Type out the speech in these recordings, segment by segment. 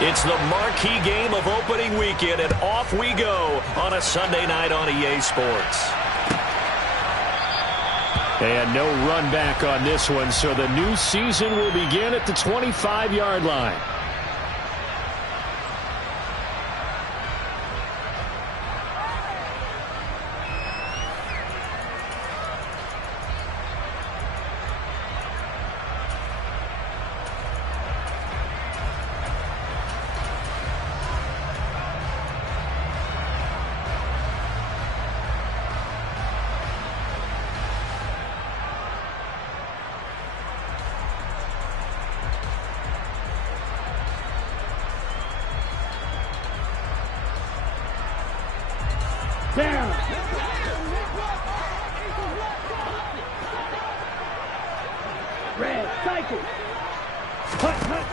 It's the marquee game of opening weekend, and off we go on a Sunday night on EA Sports. And no run back on this one, so the new season will begin at the 25-yard line.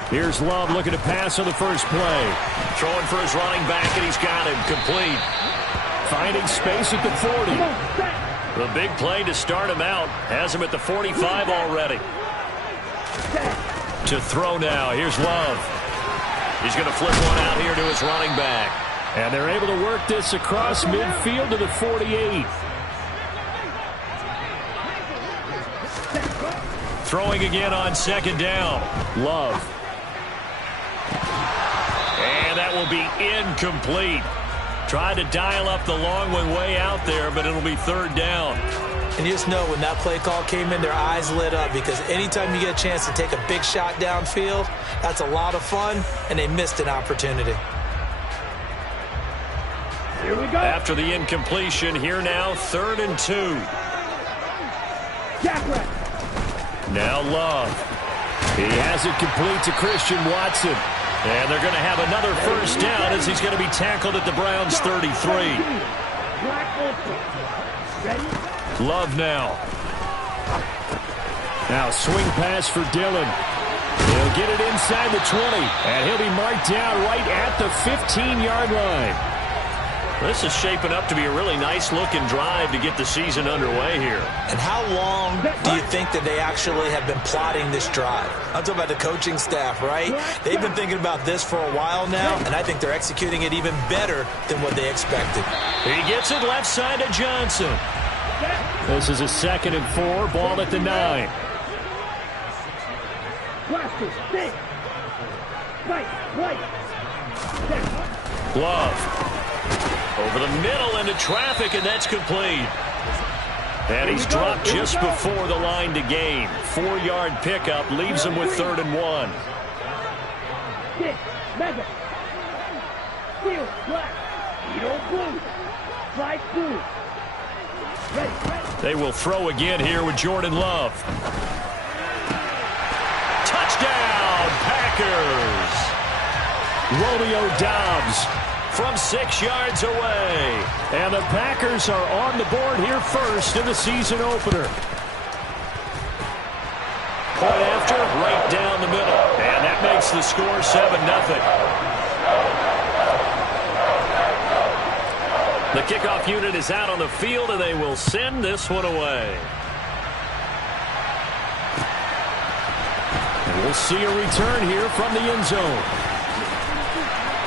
Here's Love looking to pass on the first play. Throwing for his running back, and he's got him complete. Finding space at the 40. The big play to start him out has him at the 45 already. To throw now. Here's Love. He's going to flip one out here to his running back. And they're able to work this across midfield to the 48. Throwing again on second down. Love. And that will be incomplete. Tried to dial up the long one way out there, but it'll be third down. And you just know when that play call came in, their eyes lit up, because anytime you get a chance to take a big shot downfield, that's a lot of fun, and they missed an opportunity. Here we go. After the incompletion, here now, 3rd and 2. Now Love. He has it complete to Christian Watson. And they're going to have another first down as he's going to be tackled at the Browns' 33. Love now. Now swing pass for Dillon. He'll get it inside the 20. And he'll be marked down right at the 15-yard line. This is shaping up to be a really nice-looking drive to get the season underway here. And how long do you think that they actually have been plotting this drive? I'm talking about the coaching staff, right? They've been thinking about this for a while now, and I think they're executing it even better than what they expected. He gets it left side to Johnson. This is a 2nd and 4, ball at the 9. Love. Over the middle into traffic, and that's complete. And he's dropped just before the line to gain. 4-yard pickup leaves him with 3rd and 1. They will throw again here with Jordan Love. Touchdown, Packers! Romeo Doubs from 6 yards away. And the Packers are on the board here first in the season opener. Point after, right down the middle. And that makes the score 7-0. The kickoff unit is out on the field, and they will send this one away. And we'll see a return here from the end zone.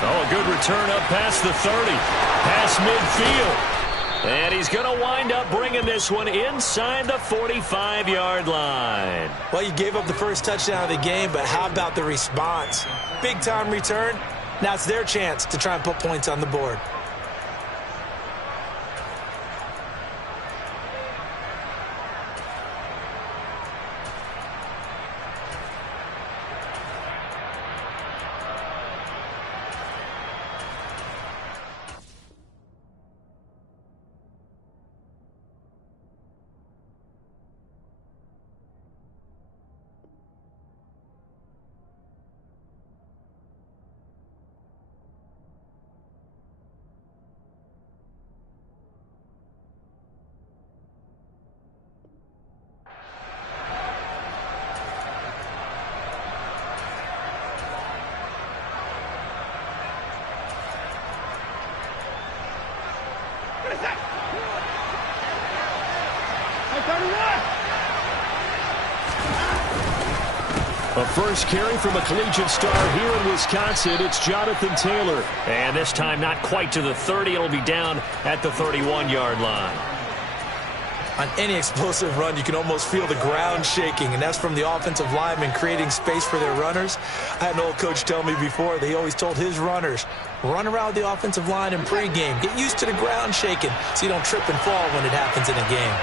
Oh, a good return up past the 30. Past midfield. And he's going to wind up bringing this one inside the 45-yard line. Well, you gave up the first touchdown of the game, but how about the response? Big-time return. Now it's their chance to try and put points on the board. A first carry from a collegiate star here in Wisconsin. It's Jonathan Taylor. And this time not quite to the 30. It'll be down at the 31-yard line. On any explosive run, you can almost feel the ground shaking, and that's from the offensive linemen creating space for their runners. I had an old coach tell me before, they always told his runners, run around the offensive line in pregame. Get used to the ground shaking so you don't trip and fall when it happens in a game.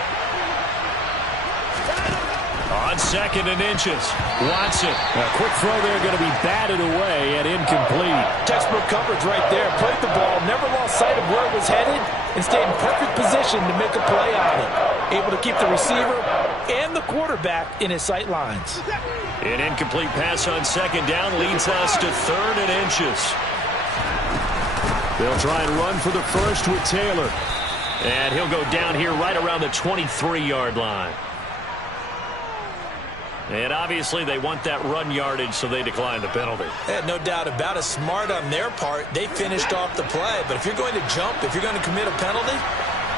On 2nd and inches, Watson. A quick throw there going to be batted away and incomplete. Textbook coverage right there. Played the ball, never lost sight of where it was headed, and stayed in perfect position to make a play on it. Able to keep the receiver and the quarterback in his sight lines. An incomplete pass on 2nd down leads us to 3rd and inches. They'll try and run for the first with Taylor. And he'll go down here right around the 23-yard line. And obviously they want that run yardage, so they decline the penalty. No doubt about it. Smart on their part. They finished off the play. But if you're going to jump, if you're going to commit a penalty,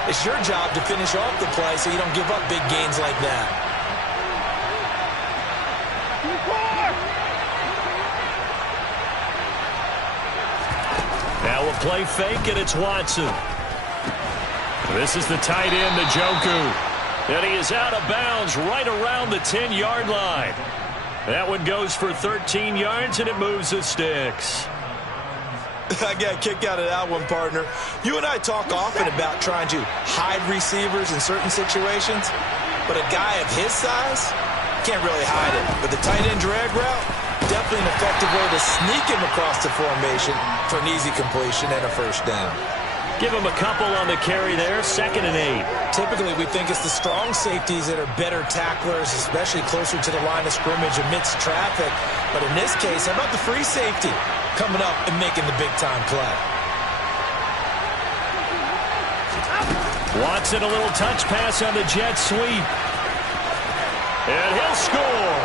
it's your job to finish off the play so you don't give up big gains like that. Now a play fake, and it's Watson. This is the tight end, Njoku. And he is out of bounds right around the 10-yard line. That one goes for 13 yards, and it moves the sticks. I got a kick out of that one, partner. You and I talk often about trying to hide receivers in certain situations, but a guy of his size can't really hide it. But the tight end drag route, definitely an effective way to sneak him across the formation for an easy completion and a first down. Give him a couple on the carry there, 2nd and 8. Typically, we think it's the strong safeties that are better tacklers, especially closer to the line of scrimmage amidst traffic. But in this case, how about the free safety coming up and making the big-time play? Watson, a little touch pass on the jet sweep. And he'll score.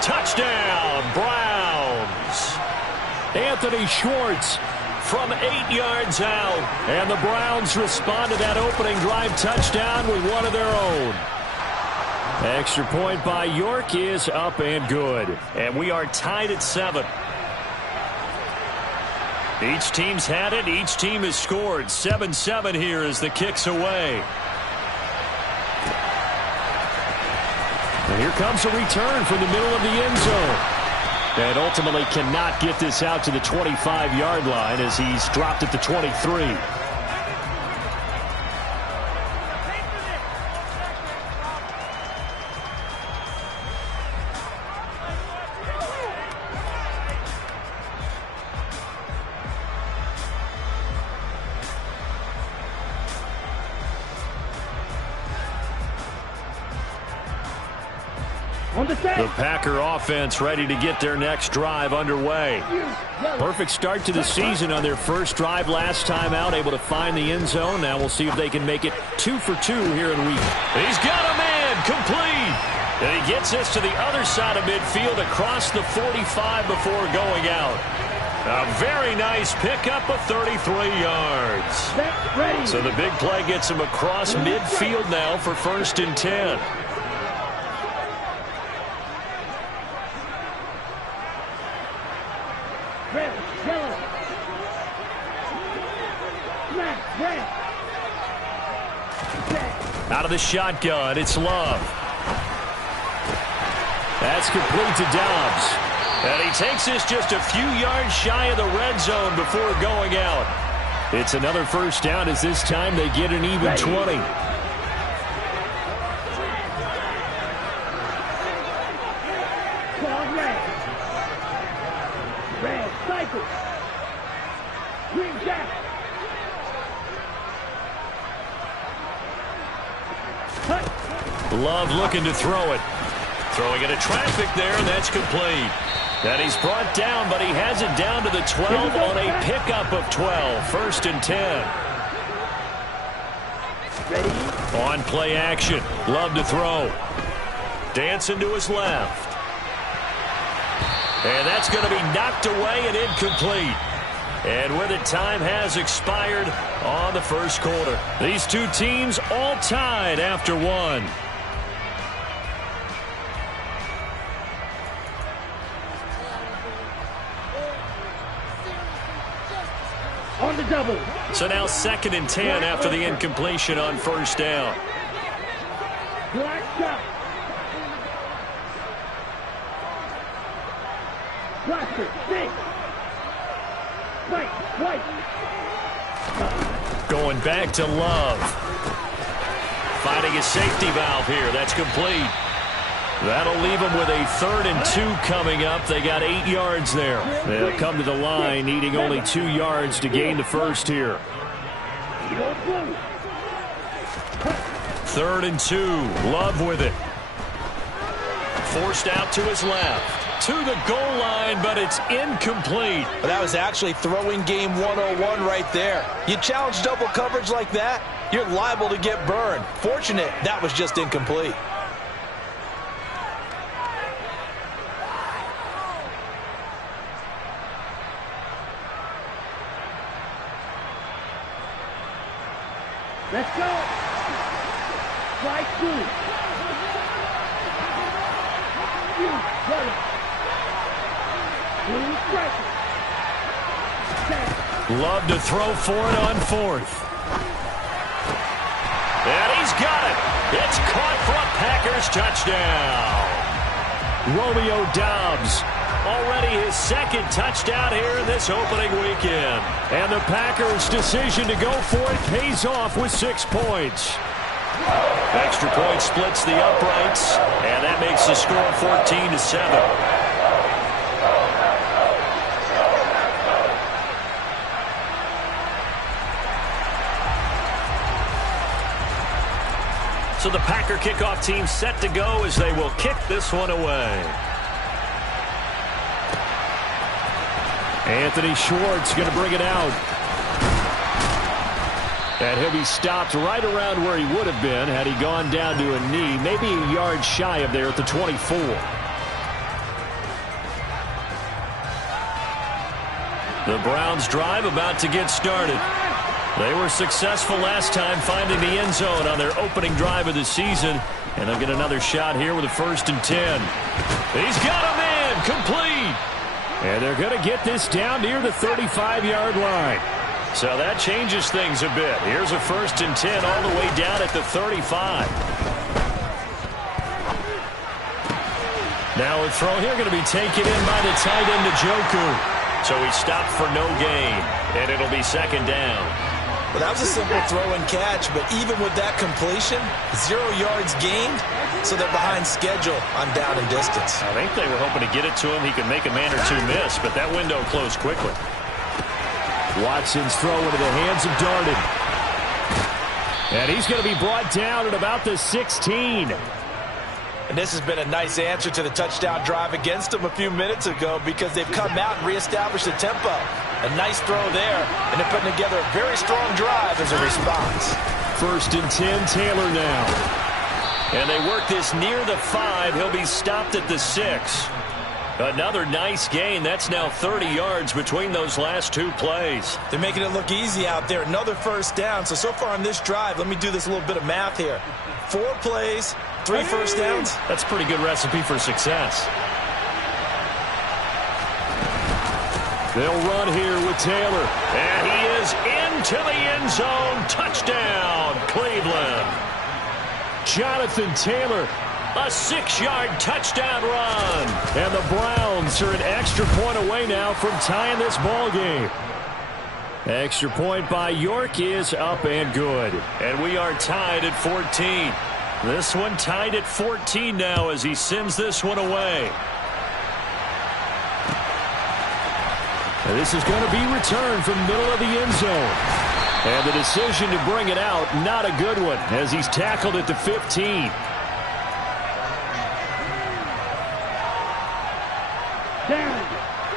Touchdown, Browns. Anthony Schwartz from 8 yards out. And the Browns respond to that opening drive touchdown with one of their own. Extra point by York is up and good. And we are tied at 7. Each team's had it. Each team has scored. 7-7 here as the kick's away. And here comes a return from the middle of the end zone. And ultimately cannot get this out to the 25-yard line as he's dropped at the 23. The Packer offense ready to get their next drive underway. Perfect start to the season on their first drive last time out, able to find the end zone. Now we'll see if they can make it 2 for 2 here in week. He's got a man complete. And he gets us to the other side of midfield across the 45 before going out. A very nice pickup of 33 yards. So the big play gets him across midfield now for 1st and 10. Out of the shotgun, it's Love. That's complete to Dobbs. And he takes this just a few yards shy of the red zone before going out. It's another first down as this time they get an even 20. Love looking to throw it. Throwing into traffic there, and that's complete. And he's brought down, but he has it down to the 12 on a pickup of 12. 1st and 10. Ready? On play action. Love to throw. Dancing to his left. And that's going to be knocked away and incomplete. And with it, time has expired on the first quarter. These two teams all tied after one. So now 2nd and 10 after the incompletion on first down. Going back to Love. Finding a safety valve here. That's complete. That'll leave them with a 3rd and 2 coming up. They got 8 yards there. They'll come to the line needing only 2 yards to gain the first here. 3rd and 2. Love with it. Forced out to his left. To the goal line, but it's incomplete. But that was actually throwing game 101 right there. You challenge double coverage like that, you're liable to get burned. Fortunate that was just incomplete. Let's go. Strike 2. Love to throw for it on 4th. And he's got it. It's caught for a Packers touchdown. Romeo Doubs, already his 2nd touchdown here in this opening weekend. And the Packers' decision to go for it pays off with 6 points. Extra point splits the uprights, and that makes the score 14-7. So the Packer kickoff team set to go as they will kick this one away. Anthony Schwartz going to bring it out. And he'll be stopped right around where he would have been had he gone down to a knee, maybe a yard shy of there at the 24. The Browns drive about to get started. They were successful last time finding the end zone on their opening drive of the season. And they'll get another shot here with a 1st and 10. He's got him in. Complete. And they're going to get this down near the 35-yard line. So that changes things a bit. Here's a 1st and 10 all the way down at the 35. Now a throw here going to be taken in by the tight end Njoku. So he stopped for no gain. And it'll be 2nd down. Well, that was a simple throw and catch, but even with that completion, 0 yards gained, so they're behind schedule on down and distance. I think they were hoping to get it to him. He could make a man or two miss, but that window closed quickly. Watson's throw into the hands of Darden. And he's going to be brought down at about the 16. And this has been a nice answer to the touchdown drive against them a few minutes ago because they've come out and reestablished the tempo. A nice throw there, and they're putting together a very strong drive as a response. 1st and 10, Taylor now. And they work this near the 5. He'll be stopped at the 6. Another nice gain. That's now 30 yards between those last 2 plays. They're making it look easy out there. Another 1st down. So far on this drive, let me do this little bit of math here. 4 plays, 3 1st downs. That's a pretty good recipe for success. They'll run here with Taylor. And he is into the end zone. Touchdown, Cleveland. Jonathan Taylor. A 6-yard touchdown run. And the Browns are an extra point away now from tying this ball game. Extra point by York is up and good. And we are tied at 14. This one tied at 14 now as he sends this one away. And this is going to be returned from the middle of the end zone. And the decision to bring it out, not a good one, as he's tackled at the 15.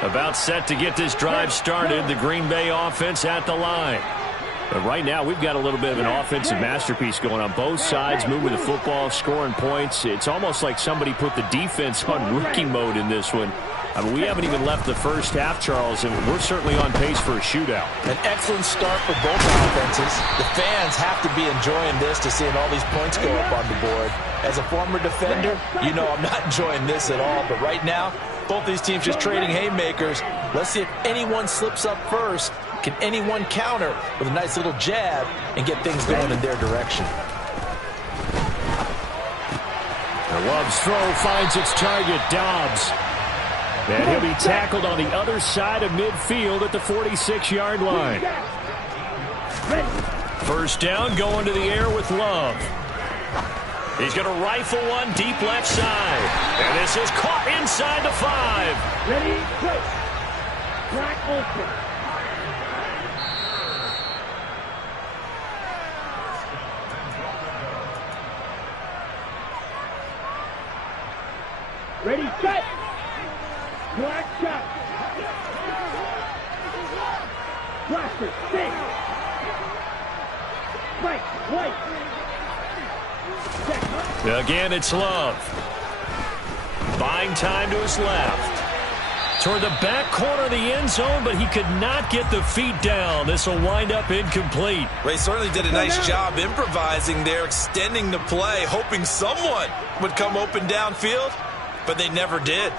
About set to get this drive started, the Green Bay offense at the line. But right now, we've got a little bit of an offensive masterpiece going on. Both sides moving the football, scoring points. It's almost like somebody put the defense on rookie mode in this one. I mean, we haven't even left the first half, Charles, and we're certainly on pace for a shootout. An excellent start for both offenses. The fans have to be enjoying this to seeing all these points go up on the board. As a former defender, you know I'm not enjoying this at all. But right now, both these teams just trading haymakers. Let's see if anyone slips up first Can anyone counter with a nice little jab and get things going in their direction? Love's throw finds its target, Dobbs. And he'll be tackled on the other side of midfield at the 46-yard line. First down, going to the air with Love. He's going to rifle one deep left side. And this is caught inside the 5. Ready, go. Black open. Ready, set. Black shot. Blaster, six. Spike, white. Again, it's Love. Buying time to his left. Toward the back corner of the end zone, but he could not get the feet down. This will wind up incomplete. Ray certainly did a nice job improvising there, extending the play, hoping someone would come open downfield, but they never did.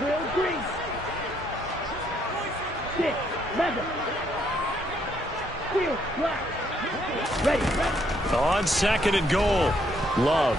Real green. 6, 11. Field, black. Ready. On second and goal, Love.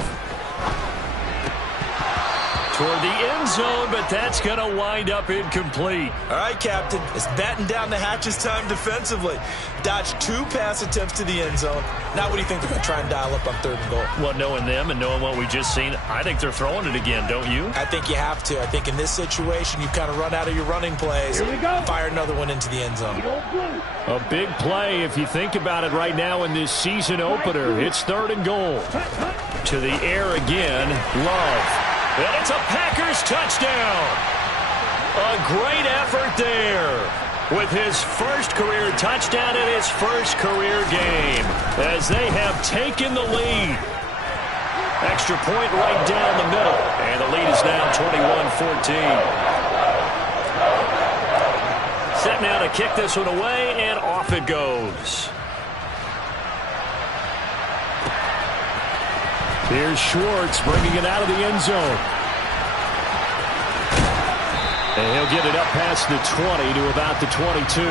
Toward the end zone, but that's going to wind up incomplete. All right, Captain. It's batten down the hatches time defensively. Dodged 2 pass attempts to the end zone. Now what do you think they're going to try and dial up on third and goal? Well, knowing them and knowing what we just seen, I think they're throwing it again, don't you? I think you have to. I think in this situation, you kind of run out of your running plays. Here we go. Fire another one into the end zone. A big play, if you think about it right now in this season opener. It's third and goal. To the air again, Love. And it's a Packers touchdown. A great effort there with his first career touchdown in his first career game as they have taken the lead. Extra point right down the middle, and the lead is now 21-14. Set now to kick this one away, and off it goes. Here's Schwartz bringing it out of the end zone. And he'll get it up past the 20 to about the 22.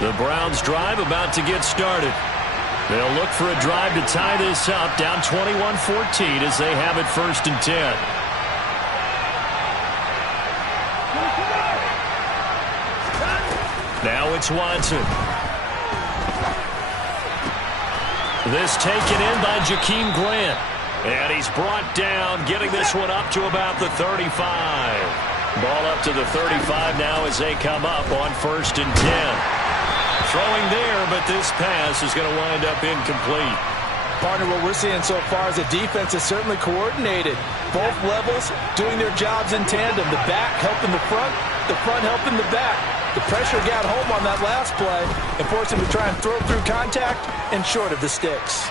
The Browns drive about to get started. They'll look for a drive to tie this up, down 21-14 as they have it first and 10. Now it's Watson. This taken in by Jakeem Grant. And he's brought down, getting this one up to about the 35. Ball up to the 35 now as they come up on first and 10. Throwing there, but this pass is going to wind up incomplete. Partner, what we're seeing so far is the defense is certainly coordinated. Both levels doing their jobs in tandem. The back helping the front helping the back. The pressure got home on that last play and forced him to try and throw through contact and short of the sticks.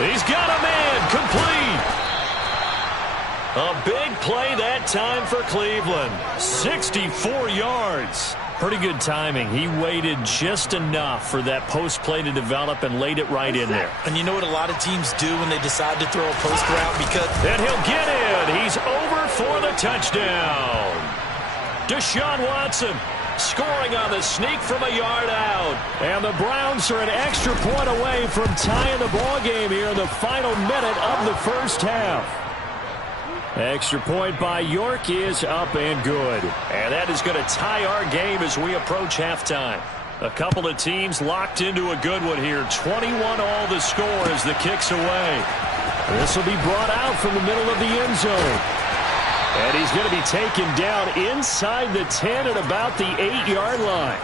He's got a man, complete. A big play that time for Cleveland. 64 yards. Pretty good timing. He waited just enough for that post play to develop and laid it right in there. And you know what a lot of teams do when they decide to throw a post route? Because and he'll get in. He's over for the touchdown. Deshaun Watson scoring on the sneak from a yard out. And the Browns are an extra point away from tying the ball game here in the final minute of the first half. Extra point by York is up and good. And that is going to tie our game as we approach halftime. A couple of teams locked into a good one here. 21 all the score as the kick's away. This will be brought out from the middle of the end zone. And he's going to be taken down inside the 10 at about the 8-yard line.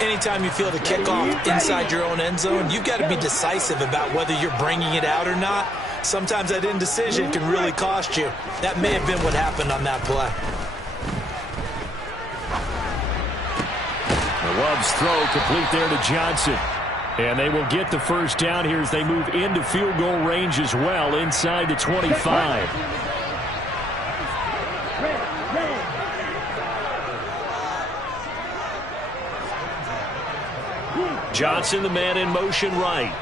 anytime you feel the kickoff inside your own end zone, you've got to be decisive about whether you're bringing it out or not. Sometimes that indecision can really cost you. That may have been what happened on that play. The Love's throw complete there to Johnson. And they will get the first down here as they move into field goal range as well inside the 25. Johnson, the man in motion right.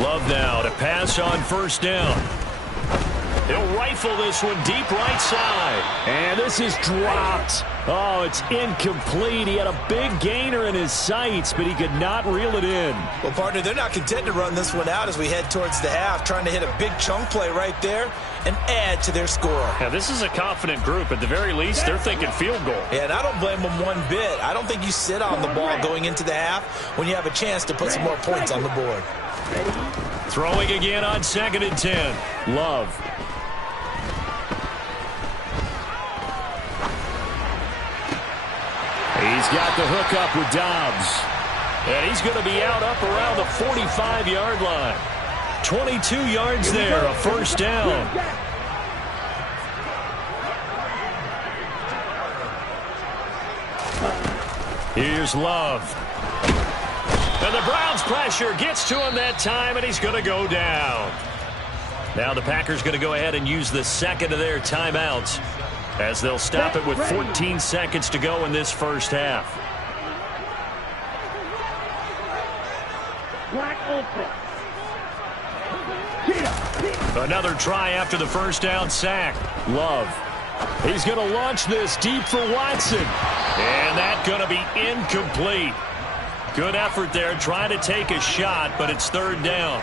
Love now to pass on first down. He'll rifle this one deep right side. And this is dropped. Oh, it's incomplete. He had a big gainer in his sights, but he could not reel it in. Well, partner, they're not content to run this one out as we head towards the half, trying to hit a big chunk play right there and add to their score. Yeah, this is a confident group. At the very least, they're thinking field goal. Yeah, and I don't blame them one bit. I don't think you sit on the ball going into the half when you have a chance to put some more points on the board. Throwing again on 2nd and 10. Love. He's got the hook up with Dobbs. And he's going to be out up around the 45-yard line. 22 yards there, a first down. Here's Love. And the Browns' pressure gets to him that time, and he's going to go down. Now the Packers going to go ahead and use the second of their timeouts as they'll stop it with 14 seconds to go in this first half. Another try after the first down sack. Love. He's going to launch this deep for Watson. And that's going to be incomplete. Good effort there, trying to take a shot, but it's third down.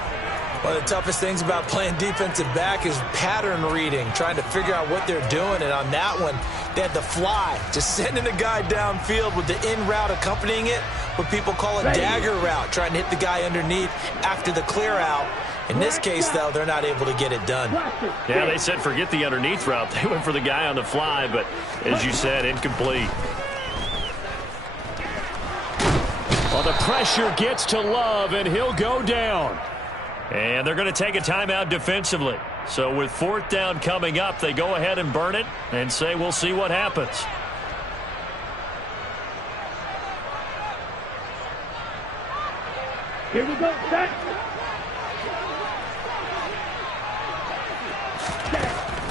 One of the toughest things about playing defensive back is pattern reading, trying to figure out what they're doing. And on that one, they had the fly, just sending a guy downfield with the in route accompanying it, what people call a dagger route, trying to hit the guy underneath after the clear out. In this case, though, they're not able to get it done. Yeah, they said forget the underneath route. They went for the guy on the fly, but as you said, incomplete. Well, the pressure gets to Love, and he'll go down. And they're going to take a timeout defensively. So with fourth down coming up, they go ahead and burn it and say we'll see what happens. Here we go, set.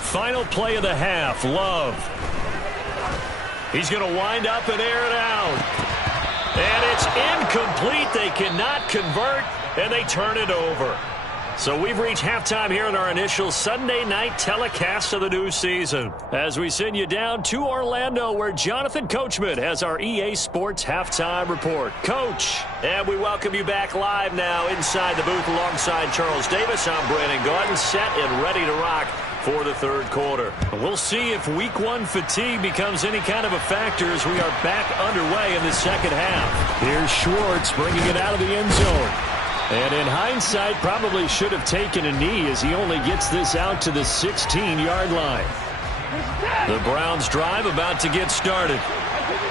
Final play of the half, Love. He's going to wind up and air it out. And it's incomplete. They cannot convert, and they turn it over. So we've reached halftime here in our initial Sunday night telecast of the new season. As we send you down to Orlando, where Jonathan Coachman has our EA Sports halftime report. Coach, and we welcome you back live now inside the booth alongside Charles Davis. I'm Brandon Gaudin, set and ready to rock for the third quarter. We'll see if week one fatigue becomes any kind of a factor as we are back underway in the second half. Here's Schwartz bringing it out of the end zone. And in hindsight, probably should have taken a knee as he only gets this out to the 16-yard line. The Browns drive about to get started.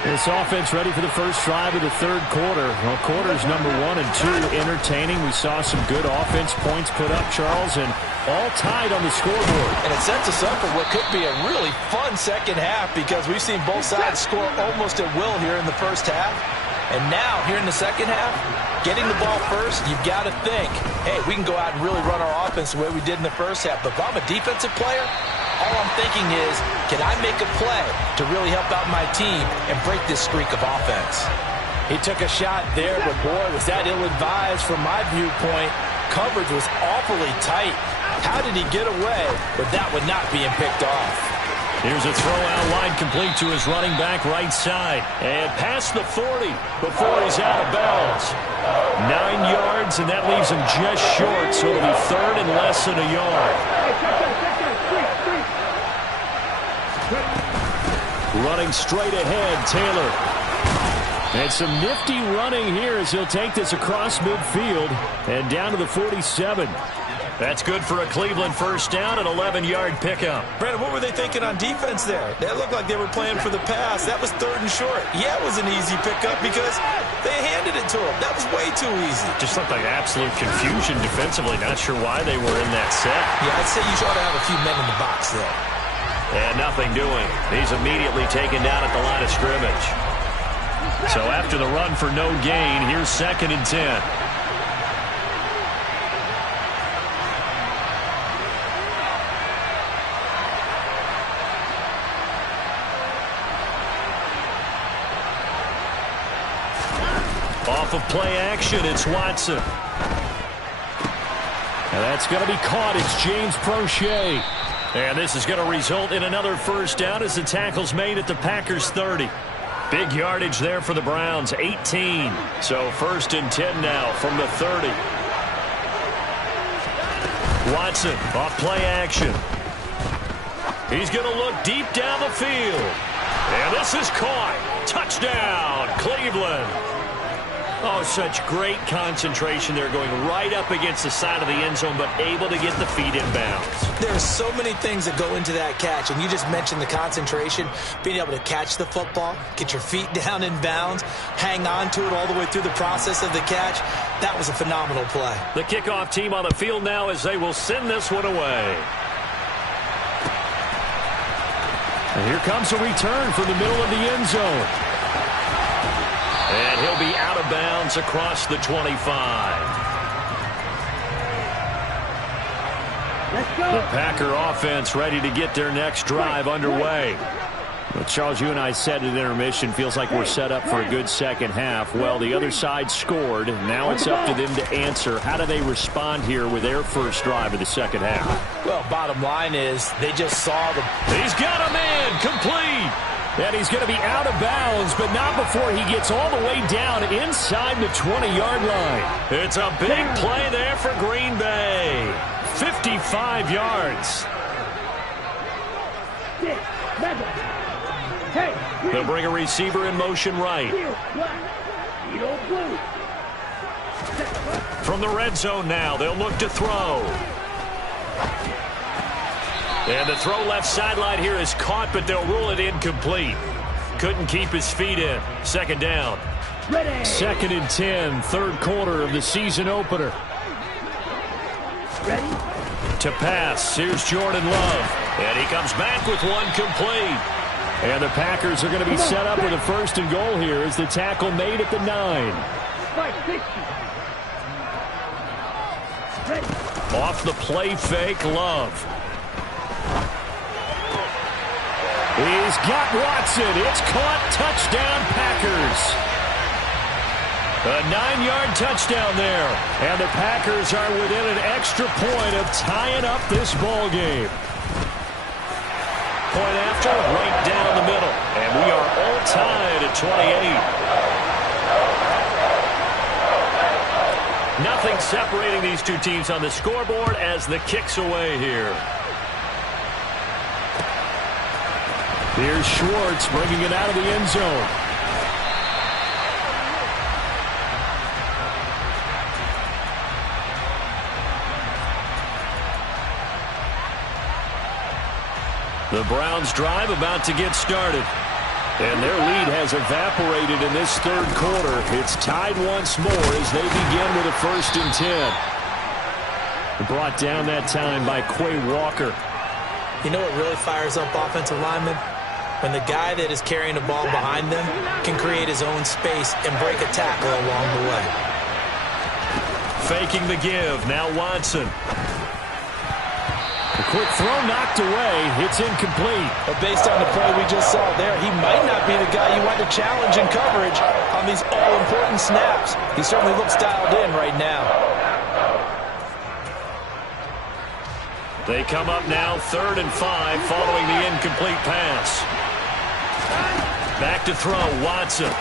This offense ready for the first drive of the third quarter. Well, quarters number 1 and 2 entertaining. We saw some good offense points put up, Charles, and all tied on the scoreboard. And it sets us up for what could be a really fun second half because we've seen both sides score almost at will here in the first half. And now, here in the second half, getting the ball first, you've got to think, hey, we can go out and really run our offense the way we did in the first half. But if I'm a defensive player, all I'm thinking is, can I make a play to really help out my team and break this streak of offense? He took a shot there, but boy, was that ill-advised from my viewpoint. Coverage was awfully tight. How did he get away with that one not being picked off? Here's a throw out wide complete to his running back right side. And past the 40 before he's out of bounds. 9 yards, and that leaves him just short, so it'll be third and less than a yard. Running straight ahead, Taylor. And some nifty running here as he'll take this across midfield and down to the 47. That's good for a Cleveland first down, an 11-yard pickup. Brandon, what were they thinking on defense there? That looked like they were playing for the pass. That was third and short. Yeah, it was an easy pickup because they handed it to him. That was way too easy. Just looked like absolute confusion defensively. Not sure why they were in that set. Yeah, I'd say you ought to have a few men in the box there. And nothing doing. He's immediately taken down at the line of scrimmage. So after the run for no gain, here's 2nd and 10. Off of play action, it's Watson. And that's going to be caught. It's James Prochet. And this is going to result in another first down as the tackle's made at the Packers 30. Big yardage there for the Browns, 18. So 1st and 10 now from the 30. Watson off play action. He's going to look deep down the field. And this is caught. Touchdown, Cleveland. Oh, such great concentration there, going right up against the side of the end zone, but able to get the feet in bounds. There are so many things that go into that catch, and you just mentioned the concentration, being able to catch the football, get your feet down in bounds, hang on to it all the way through the process of the catch. That was a phenomenal play. The kickoff team on the field now as they will send this one away. And here comes a return from the middle of the end zone. And he'll be out of bounds across the 25. Let's go. The Packer offense ready to get their next drive underway. Well, Charles, you and I said at intermission, feels like we're set up for a good second half. Well, the other side scored. Now it's up to them to answer. How do they respond here with their first drive of the second half? Well, bottom line is they just saw the... He's got a man complete. And he's going to be out of bounds, but not before he gets all the way down inside the 20-yard line. It's a big play there for Green Bay. 55 yards. They'll bring a receiver in motion right. From the red zone now, they'll look to throw. And the throw left sideline here is caught, but they'll rule it incomplete. Couldn't keep his feet in. Second down. Ready. 2nd and 10, third quarter of the season opener. Ready. To pass, here's Jordan Love. And he comes back with one complete. And the Packers are going to be set up with a 1st and goal here as the tackle made at the 9. 560. Ready. Off the play fake, Love. He's got Watson. It's caught. Touchdown, Packers. A 9-yard touchdown there. And the Packers are within an extra point of tying up this ball game. Point after, right down the middle. And we are all tied at 28. Nothing separating these two teams on the scoreboard as the kick's away here. Here's Schwartz bringing it out of the end zone. The Browns drive about to get started. And their lead has evaporated in this third quarter. It's tied once more as they begin with a 1st and 10. Brought down that time by Quay Walker. You know what really fires up offensive linemen? When the guy that is carrying the ball behind them can create his own space and break a tackle along the way. Faking the give. Now Watson. A quick throw knocked away. It's incomplete. But based on the play we just saw there, he might not be the guy you want to challenge in coverage on these all-important snaps. He certainly looks dialed in right now. They come up now 3rd and 5 following the incomplete pass. Back to throw, Watson.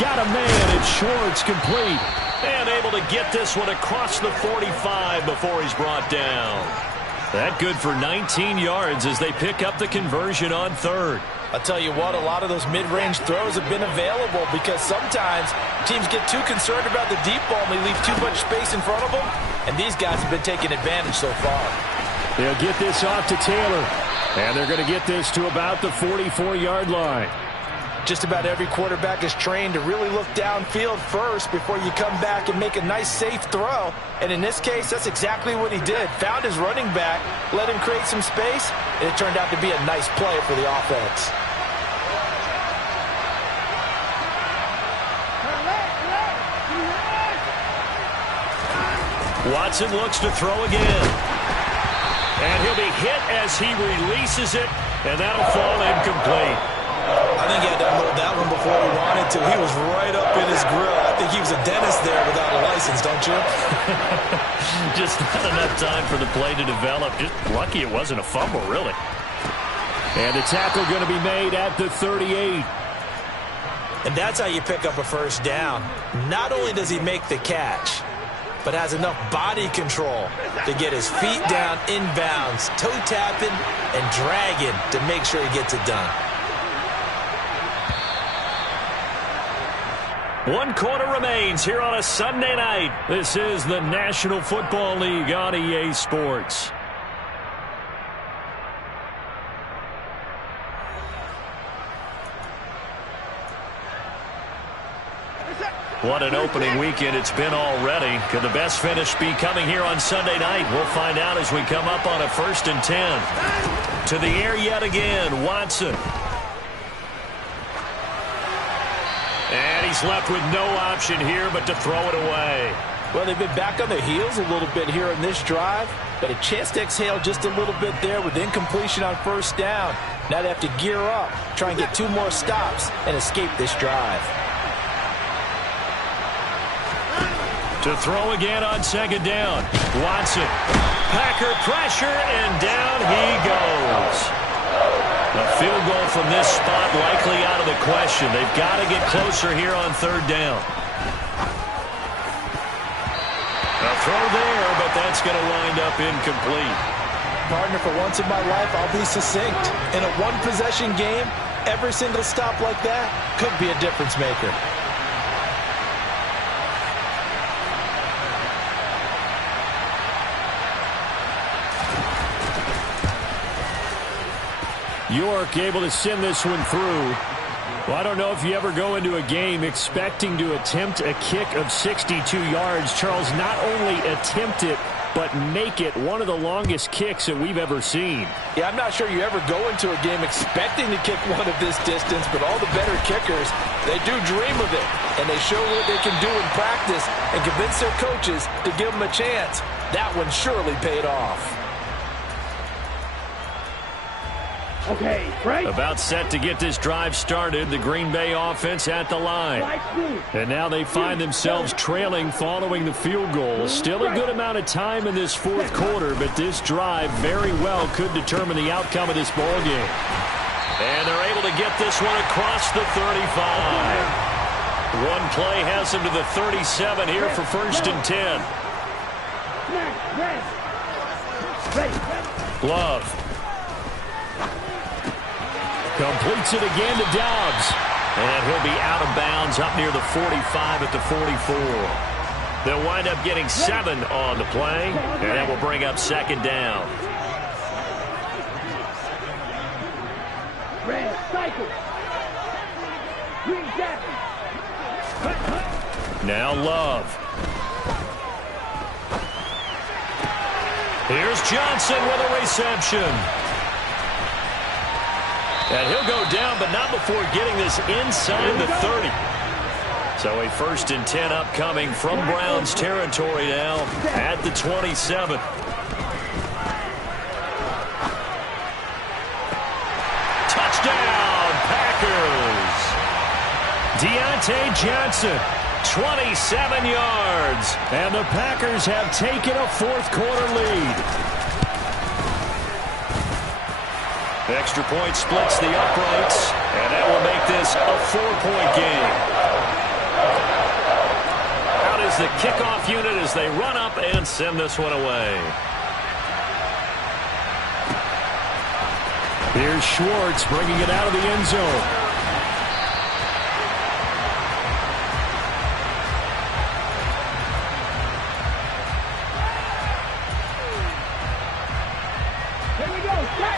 Got a man, and Schwartz complete. And able to get this one across the 45 before he's brought down. That good for 19 yards as they pick up the conversion on 3rd. I'll tell you what, a lot of those mid-range throws have been available because sometimes teams get too concerned about the deep ball and they leave too much space in front of them, and these guys have been taking advantage so far. They'll get this off to Taylor, and they're going to get this to about the 44-yard line. Just about every quarterback is trained to really look downfield first before you come back and make a nice, safe throw. And in this case, that's exactly what he did. Found his running back, let him create some space, and it turned out to be a nice play for the offense. Watson looks to throw again. And he'll be hit as he releases it, and that'll fall incomplete. I think he had to unload that one before he wanted to. He was right up in his grill. I think he was a dentist there without a license, don't you? Just not enough time for the play to develop. Just lucky it wasn't a fumble, really. And the tackle going to be made at the 38. And that's how you pick up a first down. Not only does he make the catch, but has enough body control to get his feet down inbounds, toe tapping and dragging to make sure he gets it done. 1 quarter remains here on a Sunday night. This is the National Football League on EA Sports. What an opening weekend it's been already. Could the best finish be coming here on Sunday night? We'll find out as we come up on a 1st and 10. To the air yet again, Watson. And he's left with no option here but to throw it away. Well, they've been back on their heels a little bit here in this drive, but a chance to exhale just a little bit there with incompletion on first down. Now they have to gear up, try and get 2 more stops, and escape this drive. To throw again on 2nd down. Watson. Packer pressure, and down he goes. A field goal from this spot likely out of the question. They've got to get closer here on 3rd down. A throw there, but that's going to wind up incomplete. Partner, for once in my life, I'll be succinct. In a 1-possession game, every single stop like that could be a difference maker. York able to send this one through. Well, I don't know if you ever go into a game expecting to attempt a kick of 62 yards. Charles, not only attempt it, but make it one of the longest kicks that we've ever seen. Yeah, I'm not sure you ever go into a game expecting to kick one of this distance, but all the better kickers, they do dream of it, and they show what they can do in practice and convince their coaches to give them a chance. That one surely paid off. Okay, right. About set to get this drive started. The Green Bay offense at the line. And now they find themselves trailing following the field goal. Still a good amount of time in this 4th quarter, but this drive very well could determine the outcome of this ball game. And they're able to get this one across the 35. One play has them to the 37 here for 1st and 10. Love. Completes it again to Dobbs. And he'll be out of bounds up near the 45 at the 44. They'll wind up getting 7 on the play, and that will bring up 2nd down. Red cycle. Green jacket. Now Love. Here's Johnson with a reception. And he'll go down, but not before getting this inside the 30. So a 1st and 10 upcoming from Browns territory now at the 27. Touchdown, Packers. Deontay Johnson, 27 yards. And the Packers have taken a 4th quarter lead. Extra point splits the uprights, and that will make this a 4-point game. Out is the kickoff unit as they run up and send this one away. Here's Schwartz bringing it out of the end zone.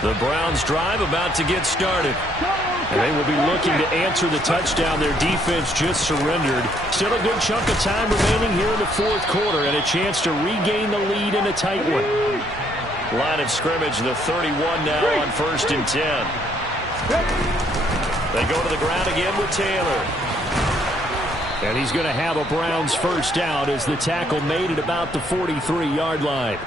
The Browns drive about to get started. And they will be looking to answer the touchdown their defense just surrendered. Still a good chunk of time remaining here in the 4th quarter and a chance to regain the lead in a tight one. Line of scrimmage, the 31 now on 1st and 10. They go to the ground again with Taylor. And he's going to have a Browns first down as the tackle made it about the 43-yard line.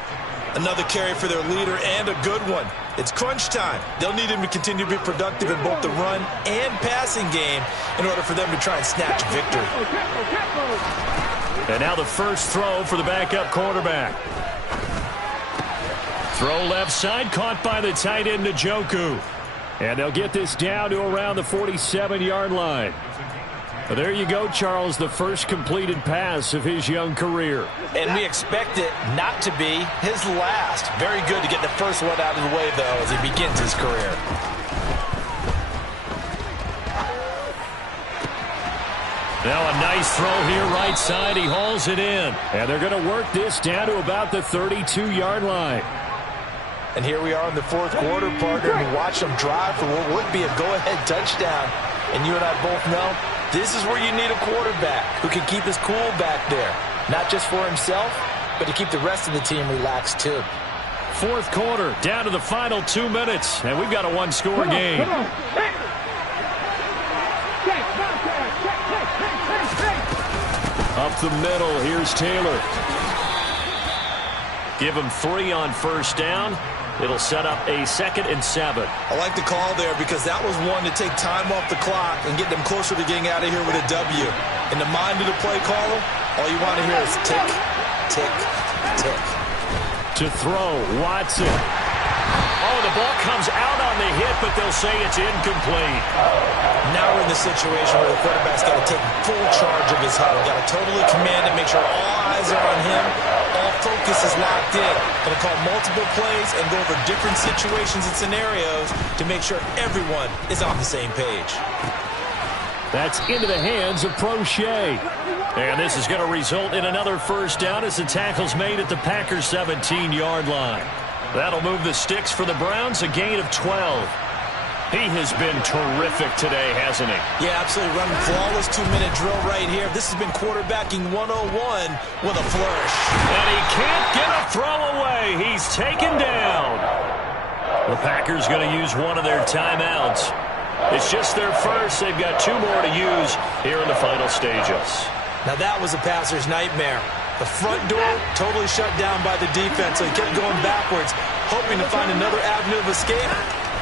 Another carry for their leader and a good one. It's crunch time. They'll need him to continue to be productive in both the run and passing game in order for them to try and snatch a victory. And now the first throw for the backup quarterback. Throw left side, caught by the tight end, Njoku. And they'll get this down to around the 47-yard line. Well, there you go, Charles, the first completed pass of his young career. And we expect it not to be his last. Very good to get the first one out of the way, though, as he begins his career. Now a nice throw here right side. He hauls it in. And they're going to work this down to about the 32-yard line. And here we are in the fourth quarter, partner, and watch them drive for what would be a go-ahead touchdown. And you and I both know this is where you need a quarterback who can keep his cool back there. Not just for himself, but to keep the rest of the team relaxed too. Fourth quarter, down to the final 2 minutes, and we've got a one-score game. Come on. Up the middle, here's Taylor. Give him 3 on first down. It'll set up a 2nd and 7. I like the call there because that was one to take time off the clock and get them closer to getting out of here with a W. In the mind of the play caller, all you want to hear is tick, tick, tick. To throw, Watson. Oh, the ball comes out on the hit, but they'll say it's incomplete. Now we're in the situation where the quarterback's got to take full charge of his huddle. Got to totally command it, make sure all eyes are on him. All focus is locked in. Going to call multiple plays and go over different situations and scenarios to make sure everyone is on the same page. That's into the hands of Prochet. And this is going to result in another first down as the tackle's made at the Packers' 17-yard line. That'll move the sticks for the Browns, a gain of 12. He has been terrific today, hasn't he? Yeah, absolutely. Running flawless 2-minute drill right here. This has been quarterbacking 101 with a flourish. And he can't get a throw away. He's taken down. The Packers going to use one of their timeouts. It's just their first. They've got 2 more to use here in the final stages. Now that was a passer's nightmare. The front door totally shut down by the defense, so he kept going backwards, hoping to find another avenue of escape.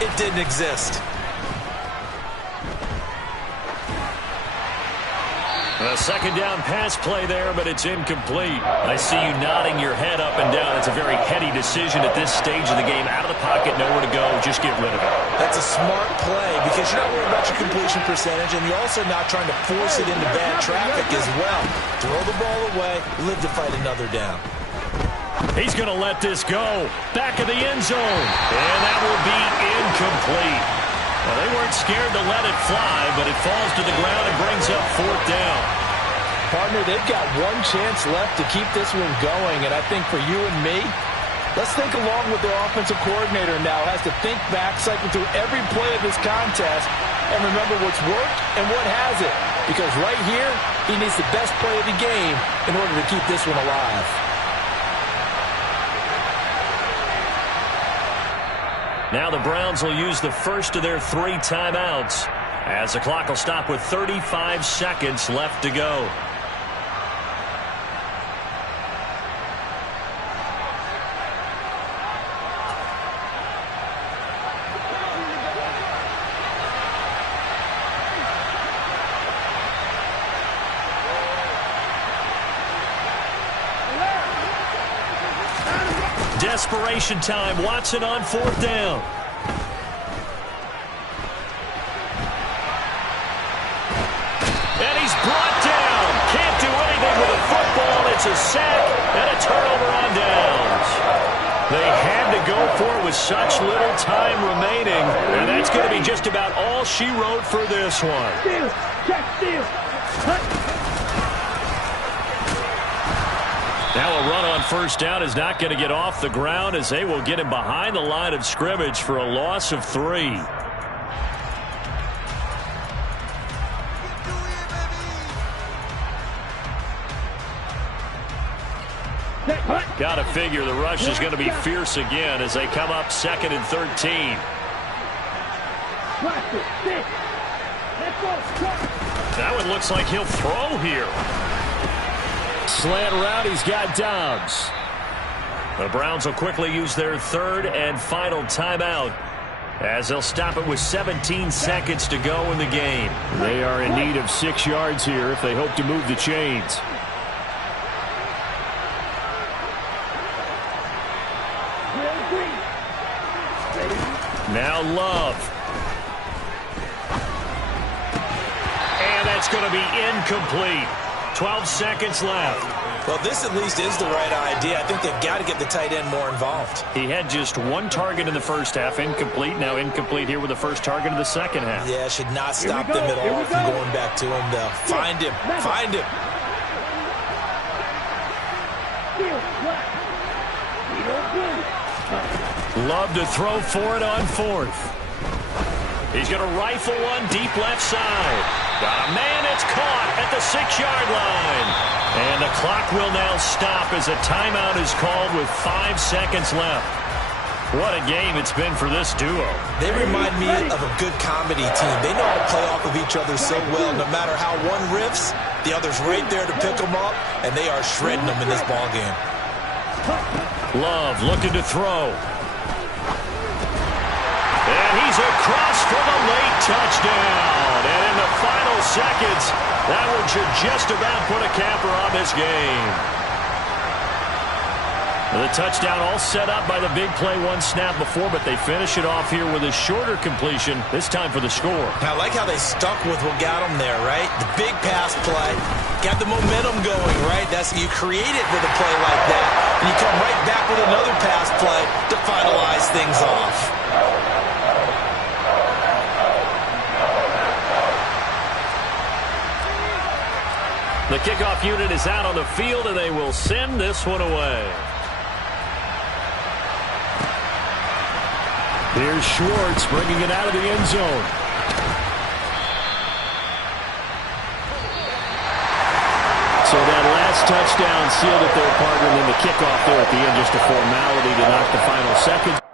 It didn't exist. A second down pass play there, but it's incomplete. I see you nodding your head up and down. It's a very heady decision at this stage of the game. Out of the pocket, nowhere to go. Just get rid of it. That's a smart play because you're not worried about your completion percentage, and you're also not trying to force it into bad traffic as well. Throw the ball away, live to fight another down. He's going to let this go. Back of the end zone. And that will be incomplete. Well, they weren't scared to let it fly, but it falls to the ground and brings up 4th down. Partner, they've got one chance left to keep this one going, and I think for you and me, let's think along with their offensive coordinator now. Has to think back, cycle through every play of this contest, and remember what's worked and what hasn't. Because right here, he needs the best play of the game in order to keep this one alive. Now the Browns will use the first of their 3 timeouts as the clock will stop with 35 seconds left to go. Desperation time. Watson on 4th down. And he's brought down. Can't do anything with a football. It's a sack and a turnover on downs. They had to go for it with such little time remaining. And that's going to be just about all she wrote for this one. Steal. Check steal. Now a run on first down is not going to get off the ground as they will get him behind the line of scrimmage for a loss of 3. Got to figure the rush is going to be fierce again as they come up 2nd and 13. That one looks like he'll throw here. Slant route, he's got Dobbs. The Browns will quickly use their third and final timeout as they'll stop it with 17 seconds to go in the game. They are in need of 6 yards here if they hope to move the chains. Now Love. And that's going to be incomplete. 12 seconds left. Well, this at least is the right idea. I think they've got to get the tight end more involved. He had just 1 target in the first half, incomplete. Now incomplete here with the first target of the second half. Yeah, should not stop them at all from going back to him, though. Find him. Find him. Love to throw for it on 4th. He's going to rifle one deep left side. Got a man, it's caught at the 6-yard line. And the clock will now stop as a timeout is called with 5 seconds left. What a game it's been for this duo. They remind me of a good comedy team. They know how to play off of each other so well. No matter how one riffs, the other's right there to pick them up, and they are shredding them in this ballgame. Love looking to throw. And he's across for the late touchdown. And in the final seconds, that one should just about put a capper on this game. The touchdown all set up by the big play 1 snap before, but they finish it off here with a shorter completion, this time for the score. I like how they stuck with what got them there, right? The big pass play, got the momentum going, right? That's you create it with a play like that, and you come right back with another pass play to finalize things off. The kickoff unit is out on the field, and they will send this one away. Here's Schwartz bringing it out of the end zone. So that last touchdown sealed it there, partner, and then the kickoff there at the end, just a formality to knock the final second.